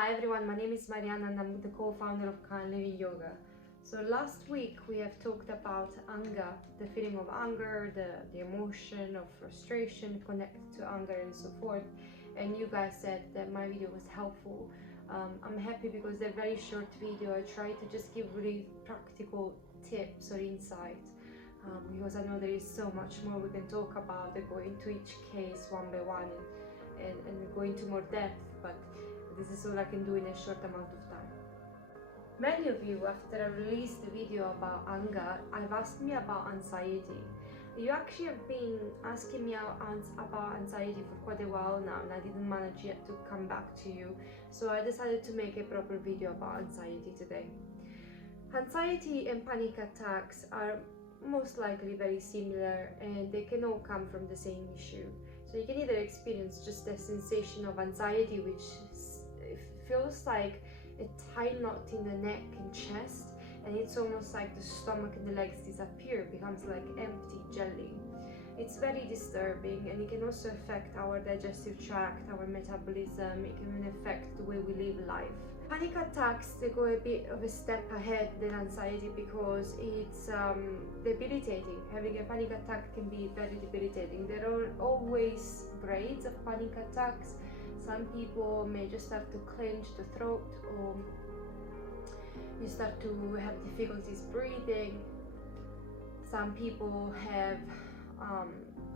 Hi everyone, my name is Marianna and I'm the co-founder of Calm Living Yoga. So last week we have talked about anger, the feeling of anger, the emotion of frustration connected to anger and so forth. And you guys said that my video was helpful. I'm happy because they're very short video. I try to just give really practical tips or insight because I know there is so much more we can talk about. I go into each case one by one and go into more depth, but this is all I can do in a short amount of time. Many of you, after I released the video about anger, have asked me about anxiety. You actually have been asking me about anxiety for quite a while now, and I didn't manage yet to come back to you. So I decided to make a proper video about anxiety today. Anxiety and panic attacks are most likely very similar, and they can all come from the same issue. So you can either experience just a sensation of anxiety, which feels like a tight knot in the neck and chest, and it's almost like the stomach and the legs disappear, becomes like empty jelly. It's very disturbing, and it can also affect our digestive tract, our metabolism. It can affect the way we live life. Panic attacks, they go a bit of a step ahead than anxiety because it's debilitating. Having a panic attack can be very debilitating. There are always grades of panic attacks. Some people may just start to clench the throat, or you start to have difficulties breathing. Some people have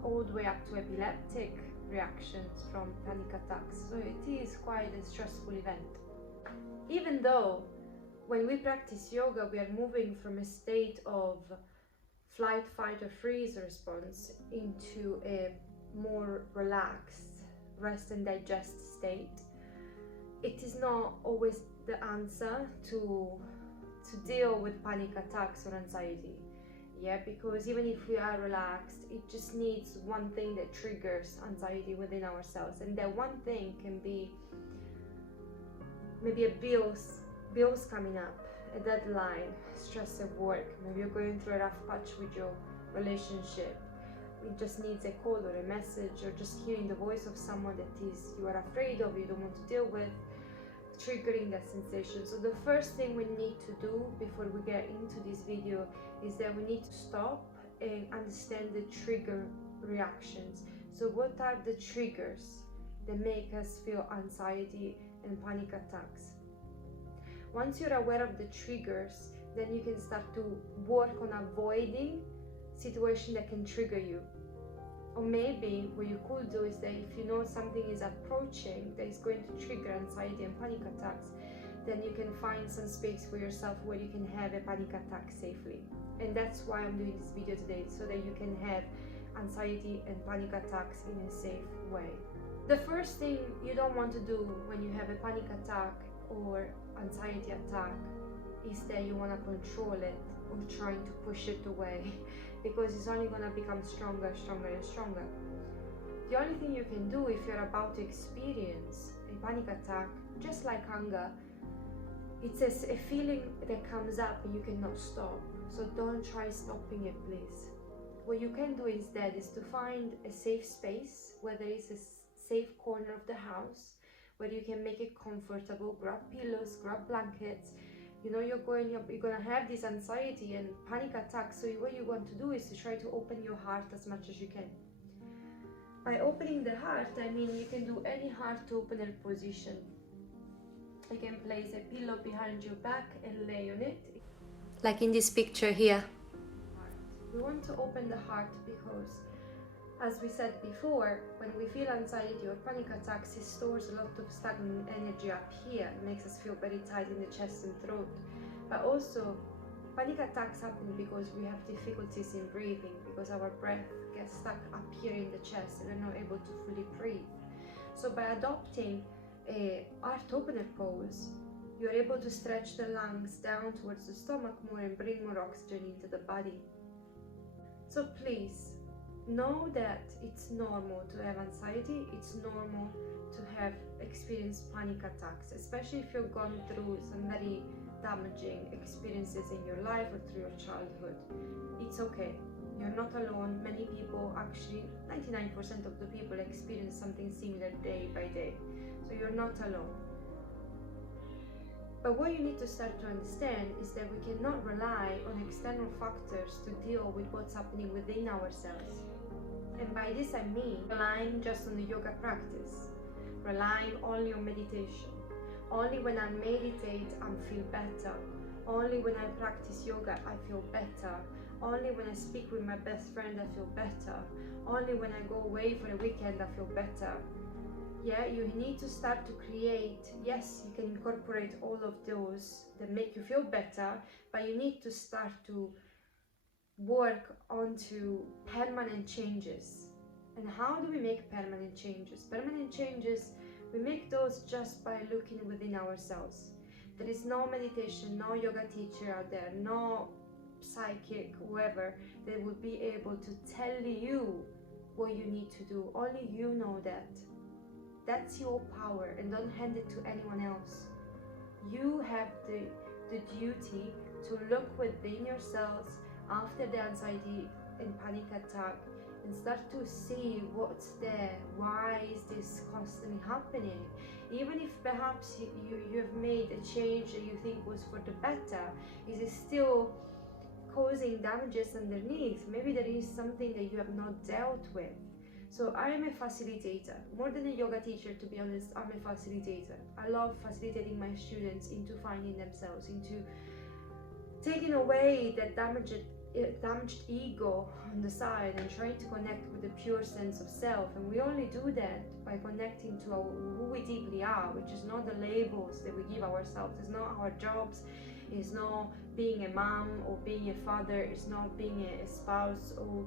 all the way up to epileptic reactions from panic attacks. So it is quite a stressful event. Even though when we practice yoga, we are moving from a state of flight, fight or freeze response into a more relaxed rest and digest state, it is not always the answer to deal with panic attacks or anxiety. Because even if we are relaxed, it just needs one thing that triggers anxiety within ourselves, and that one thing can be maybe bills coming up, a deadline, stress at work, maybe you're going through a rough patch with your relationship. It just needs a call or a message, or just hearing the voice of someone that you are afraid of, you don't want to deal with, triggering that sensation. So the first thing we need to do before we get into this video is that we need to stop and understand the trigger reactions. So what are the triggers that make us feel anxiety and panic attacks? Once you're aware of the triggers, then you can start to work on avoiding situation that can trigger you. Or maybe what you could do is that if you know something is approaching that is going to trigger anxiety and panic attacks, then you can find some space for yourself where you can have a panic attack safely. And that's why I'm doing this video today, so that you can have anxiety and panic attacks in a safe way. The first thing you don't want to do when you have a panic attack or anxiety attack is that you want to control it or trying to push it away, because it's only going to become stronger and stronger. The only thing you can do if you're about to experience a panic attack, just like anger, it's a feeling that comes up and you cannot stop. So don't try stopping it, please. What you can do instead is to find a safe space, whether it's a safe corner of the house where you can make it comfortable. Grab pillows, grab blankets. You know you're gonna have this anxiety and panic attacks, so what you want to do is to try to open your heart as much as you can. By opening the heart, I mean you can do any heart opener position. You can place a pillow behind your back and lay on it, like in this picture here. We want to open the heart because, as we said before, when we feel anxiety or panic attacks, it stores a lot of stagnant energy up here. It makes us feel very tight in the chest and throat. But also, panic attacks happen because we have difficulties in breathing, because our breath gets stuck up here in the chest and we're not able to fully breathe. So by adopting a heart opener pose, you're able to stretch the lungs down towards the stomach more and bring more oxygen into the body. So please, know that it's normal to have anxiety, it's normal to have experienced panic attacks, especially if you've gone through some very damaging experiences in your life or through your childhood. It's okay, you're not alone. Many people, actually 99% of the people, experience something similar day by day, so you're not alone. But what you need to start to understand is that we cannot rely on external factors to deal with what's happening within ourselves. And by this I mean relying just on the yoga practice, relying only on meditation. Only when I meditate I feel better. Only when I practice yoga I feel better. Only when I speak with my best friend I feel better. Only when I go away for a weekend I feel better. Yeah, you need to start to create, yes, you can incorporate all of those that make you feel better, but you need to start to work onto permanent changes. And how do we make permanent changes? Permanent changes, we make those just by looking within ourselves. There is no meditation, no yoga teacher out there, no psychic, whoever, that will be able to tell you what you need to do. Only you know that. That's your power, and don't hand it to anyone else. You have the duty to look within yourselves after the anxiety and panic attack and start to see what's there. Why is this constantly happening? Even if perhaps you have made a change that you think was for the better, is it still causing damages underneath? Maybe there is something that you have not dealt with. So I am a facilitator, more than a yoga teacher, to be honest. I'm a facilitator. I love facilitating my students into finding themselves, into taking away that damaged ego on the side and trying to connect with the pure sense of self. And we only do that by connecting to who we deeply are, which is not the labels that we give ourselves. It's not our jobs, it's not being a mom or being a father, it's not being a spouse or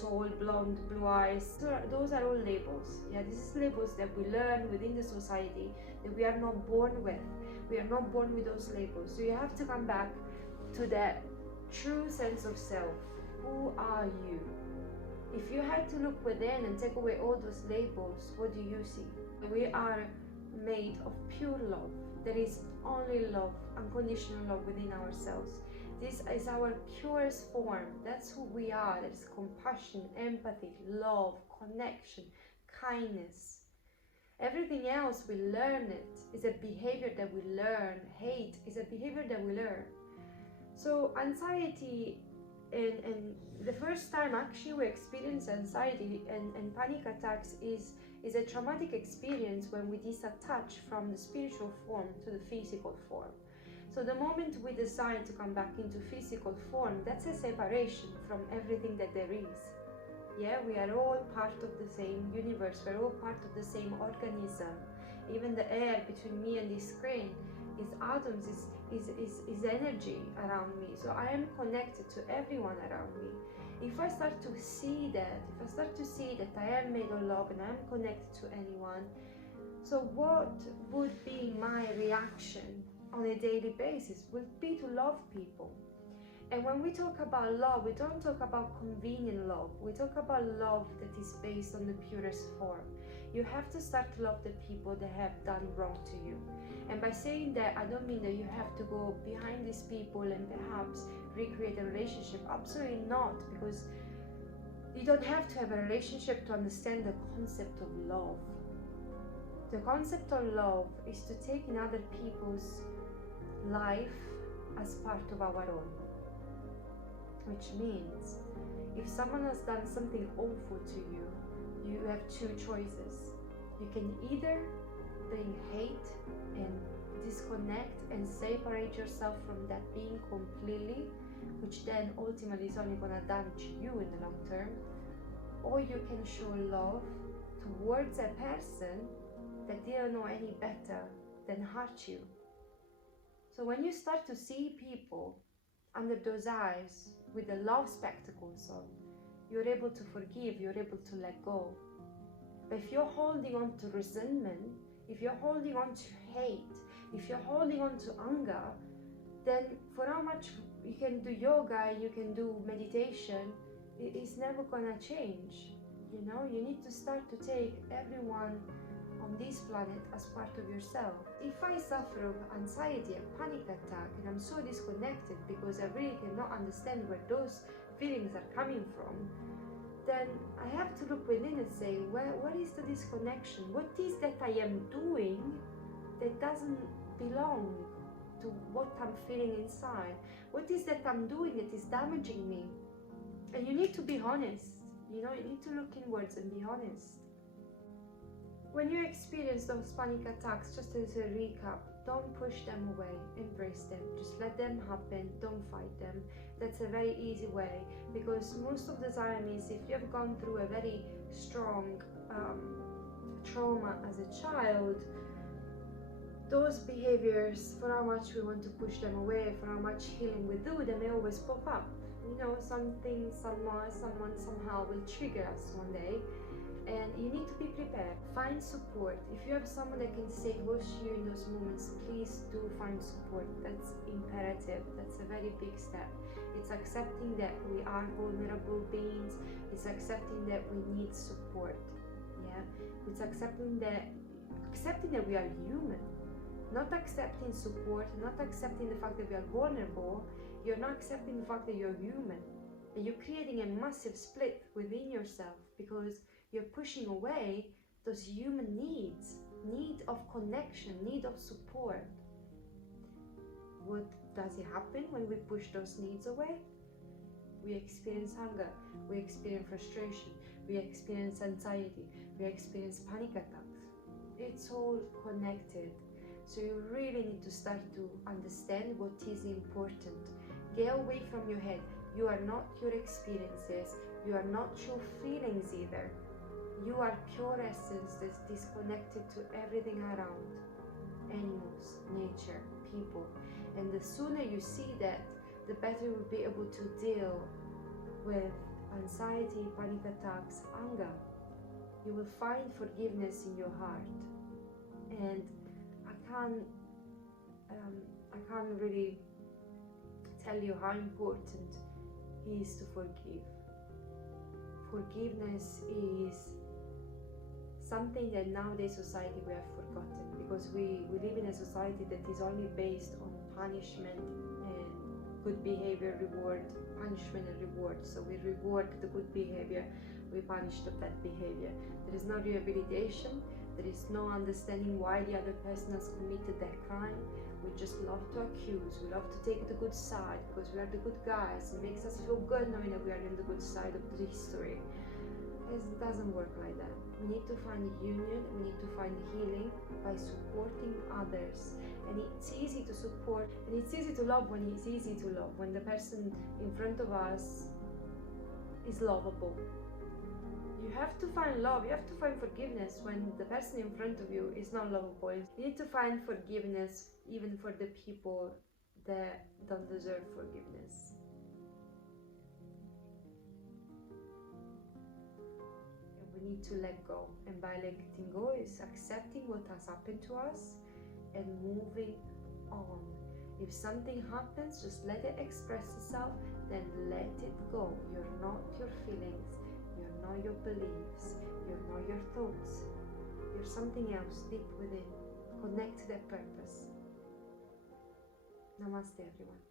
tall, blonde, blue eyes. So those are all labels. Yeah, this is labels that we learn within the society that we are not born with. We are not born with those labels. So you have to come back to that true sense of self. Who are you? If you had to look within and take away all those labels, what do you see? We are made of pure love. There is only love, unconditional love within ourselves. This is our purest form. That's who we are. That is compassion, empathy, love, connection, kindness. Everything else, we learn it. It's a behavior that we learn. Hate is a behavior that we learn. So anxiety, and the first time actually we experience anxiety and panic attacks is a traumatic experience when we disattach from the spiritual form to the physical form. So the moment we decide to come back into physical form, that's a separation from everything that there is. Yeah, we are all part of the same universe, we're all part of the same organism. Even the air between me and this screen is atoms, is energy around me. So I am connected to everyone around me. If I start to see that, I am made of love and I am connected to anyone, so what would be my reaction on a daily basis would be to love people. And when we talk about love, we don't talk about convenient love. We talk about love that is based on the purest form. You have to start to love the people that have done wrong to you. And by saying that, I don't mean that you have to go behind these people and perhaps recreate a relationship. Absolutely not, because you don't have to have a relationship to understand the concept of love. The concept of love is to take in other people's life as part of our own. Which means, if someone has done something awful to you, you have two choices. You can either bring hate and disconnect and separate yourself from that being completely, which then ultimately is only going to damage you in the long term, or you can show love towards a person that didn't know any better than hurt you. So when you start to see people under those eyes with the love spectacles on, you're able to forgive, you're able to let go. But if you're holding on to resentment, if you're holding on to hate, if you're holding on to anger, then for how much you can do yoga, you can do meditation, it's never gonna change. You know, you need to start to take everyone on this planet as part of yourself. If I suffer of anxiety and panic attack and I'm so disconnected because I really cannot understand where those feelings are coming from, then I have to look within and say, what is the disconnection? What is that I am doing that doesn't belong to what I'm feeling inside. What is that I'm doing that is damaging me? And you need to be honest. You know, you need to look inwards and be honest. When you experience those panic attacks, just as a recap, don't push them away, embrace them, just let them happen, don't fight them. That's a very easy way, because most of the time is if you have gone through a very strong trauma as a child, those behaviors, for how much we want to push them away, for how much healing we do, they may always pop up. You know, something, someone, somehow will trigger us one day, and you need to be prepared. Find support. If you have someone that can stay close to you in those moments, please do find support. That's imperative. That's a very big step. It's accepting that we are vulnerable beings. It's accepting that we need support. Yeah, it's accepting that we are human. Not accepting support, not accepting the fact that we are vulnerable. You're not accepting the fact that you're human. And you're creating a massive split within yourself, because you're pushing away those human needs, need of connection, need of support. What does it happen when we push those needs away? We experience hunger, we experience frustration, we experience anxiety, we experience panic attacks. It's all connected. So you really need to start to understand what is important. Get away from your head. You are not your experiences. You are not your feelings either. You are pure essence that's disconnected to everything around. Animals, nature, people. And the sooner you see that, the better you will be able to deal with anxiety, panic attacks, anger. You will find forgiveness in your heart. And I can't really tell you how important it is to forgive. Forgiveness is something that nowadays society we have forgotten, because we live in a society that is only based on punishment and good behavior, reward, punishment and reward. So we reward the good behavior, we punish the bad behavior. There is no rehabilitation. There is no understanding why the other person has committed that crime. We just love to accuse. We love to take the good side because we are the good guys. It makes us feel good knowing that we are in the good side of the history. It doesn't work like that. We need to find union. We need to find healing by supporting others. And it's easy to support, and it's easy to love when it's easy to love. When the person in front of us is lovable. You have to find love, you have to find forgiveness when the person in front of you is not lovable. You need to find forgiveness even for the people that don't deserve forgiveness. We need to let go, and by letting go is accepting what has happened to us and moving on. If something happens, just let it express itself, then let it go. You're not your feelings. You're not your beliefs, you're not your thoughts. You're something else deep within. Connect to that purpose. Namaste, everyone.